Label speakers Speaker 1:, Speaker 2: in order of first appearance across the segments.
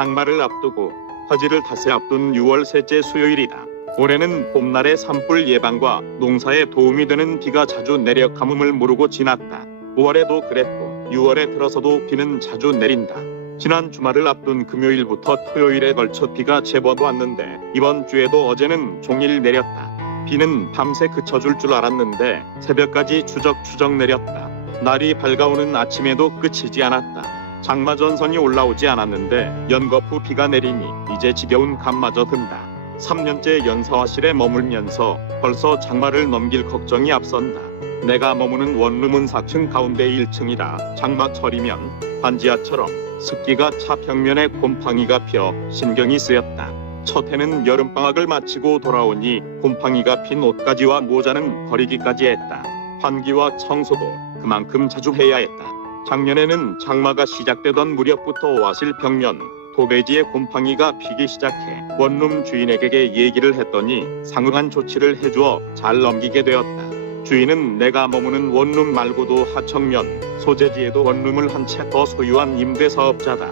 Speaker 1: 장마를 앞두고 화지를 닷새 앞둔 6월 셋째 수요일이다. 올해는 봄날의 산불 예방과 농사에 도움이 되는 비가 자주 내려 가뭄을 모르고 지났다. 5월에도 그랬고 6월에 들어서도 비는 자주 내린다. 지난 주말을 앞둔 금요일부터 토요일에 걸쳐 비가 제법 왔는데 이번 주에도 어제는 종일 내렸다. 비는 밤새 그쳐줄 줄 알았는데 새벽까지 추적추적 내렸다. 날이 밝아오는 아침에도 그치지 않았다. 장마 전선이 올라오지 않았는데 연거 푸 비가 내리니 이제 지겨운 감마저 든다. 3년째 연사화실에 머물면서 벌써 장마를 넘길 걱정이 앞선다. 내가 머무는 원룸은 4층 가운데 1층이라 장마철이면 반지하처럼 습기가 차 벽면에 곰팡이가 펴 신경이 쓰였다. 첫 해는 여름방학을 마치고 돌아오니 곰팡이가 핀 옷가지와 모자는 버리기까지 했다. 환기와 청소도 그만큼 자주 해야 했다. 작년에는 장마가 시작되던 무렵부터 와실 벽면 도배지에 곰팡이가 피기 시작해 원룸 주인에게 얘기를 했더니 상응한 조치를 해주어 잘 넘기게 되었다. 주인은 내가 머무는 원룸 말고도 하청면 소재지에도 원룸을 한 채 더 소유한 임대 사업자다.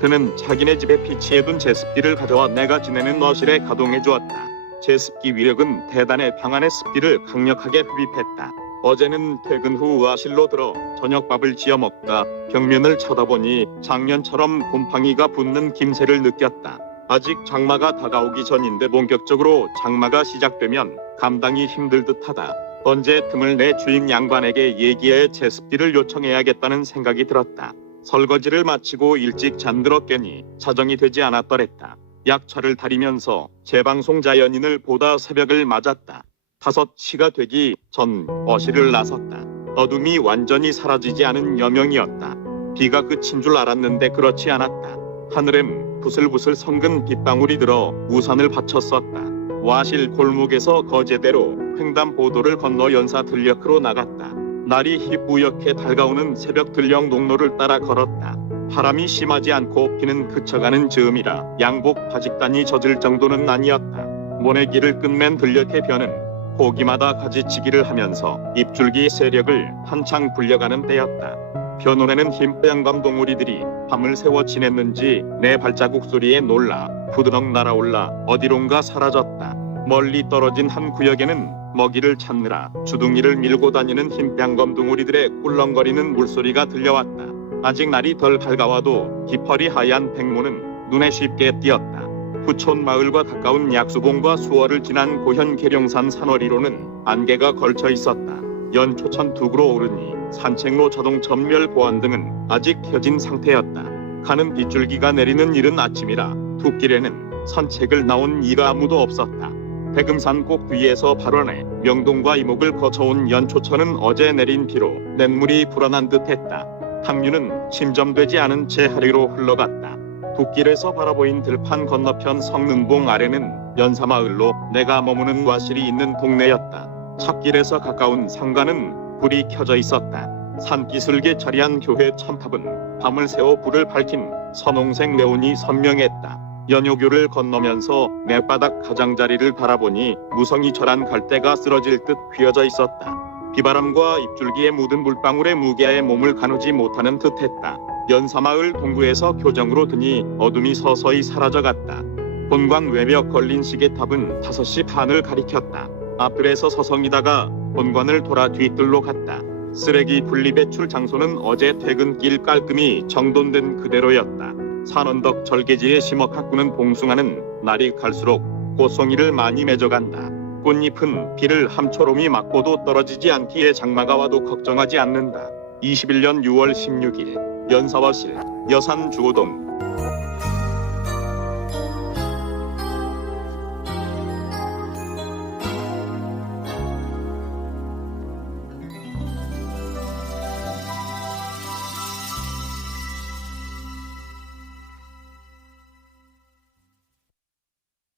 Speaker 1: 그는 자기네 집에 피치해둔 제습기를 가져와 내가 지내는 너실에 가동해 주었다. 제습기 위력은 대단해 방 안의 습기를 강력하게 흡입했다. 어제는 퇴근 후 의아실로 들어 저녁밥을 지어 먹다 벽면을 쳐다보니 작년처럼 곰팡이가 붙는 김새를 느꼈다. 아직 장마가 다가오기 전인데 본격적으로 장마가 시작되면 감당이 힘들 듯하다. 언제 틈을 내 주인 양반에게 얘기해 제습기를 요청해야겠다는 생각이 들었다. 설거지를 마치고 일찍 잠들어 깨니 자정이 되지 않았더랬다. 약차를 다리면서 재방송 자 연인을 보다 새벽을 맞았다. 다섯 시가 되기 전 어실을 나섰다. 어둠이 완전히 사라지지 않은 여명이었다. 비가 그친 줄 알았는데 그렇지 않았다. 하늘엔 부슬부슬 성근 빗방울이 들어 우산을 받쳤었다. 와실 골목에서 거제대로 횡단보도를 건너 연사 들녘으로 나갔다. 날이 희뿌옇게 달가오는 새벽 들녘 농로를 따라 걸었다. 바람이 심하지 않고 비는 그쳐가는 즈음이라 양복 바짓단이 젖을 정도는 아니었다. 모내기를 끝맨 들녘의 벼는 호기마다 가지치기를 하면서 입줄기 세력을 한창 불려가는 때였다. 벼노래는 흰뼈양 감동우리들이 밤을 새워 지냈는지 내 발자국 소리에 놀라 부드럭 날아올라 어디론가 사라졌다. 멀리 떨어진 한 구역에는 먹이를 찾느라 주둥이를 밀고 다니는 흰뺨 검 둥우리들의 꿀렁거리는 물소리가 들려왔다. 아직 날이 덜 밝아와도 깃털이 하얀 백모는 눈에 쉽게 띄었다. 부촌 마을과 가까운 약수봉과 수월을 지난 고현 계룡산 산허리로는 안개가 걸쳐 있었다. 연초천 둑으로 오르니 산책로 자동 전멸 보안 등은 아직 켜진 상태였다. 가는 빗줄기가 내리는 이른 아침이라 둑길에는 산책을 나온 이가 아무도 없었다. 백음산 꼭 위에서 발원해 명동과 이목을 거쳐온 연초천은 어제 내린 비로 냇물이 불어난 듯했다. 탕류는 침점되지 않은 채 하리로 흘러갔다. 둑길에서 바라보인 들판 건너편 성능봉 아래는 연사마을로 내가 머무는 와실이 있는 동네였다. 찻길에서 가까운 상가는 불이 켜져 있었다. 산기슭에 자리한 교회 첨탑은 밤을 새워 불을 밝힌 선홍색 네온이 선명했다. 연효교를 건너면서 맨바닥 가장자리를 바라보니 무성이 절한 갈대가 쓰러질 듯 휘어져 있었다. 비바람과 입줄기에 묻은 물방울의 무게에 몸을 가누지 못하는 듯했다. 연사마을 동구에서 교정으로 드니 어둠이 서서히 사라져갔다. 본관 외벽 걸린 시계탑은 5시 반을 가리켰다. 앞뜰에서 서성이다가 본관을 돌아 뒤뜰로 갔다. 쓰레기 분리배출 장소는 어제 퇴근길 깔끔히 정돈된 그대로였다. 산언덕 절개지에 심어 가꾸는 봉숭아는 날이 갈수록 꽃송이를 많이 맺어간다. 꽃잎은 비를 함초롬이 맞고도 떨어지지 않기에 장마가 와도 걱정하지 않는다. 21년 6월 16일 연사와실 여산 주호동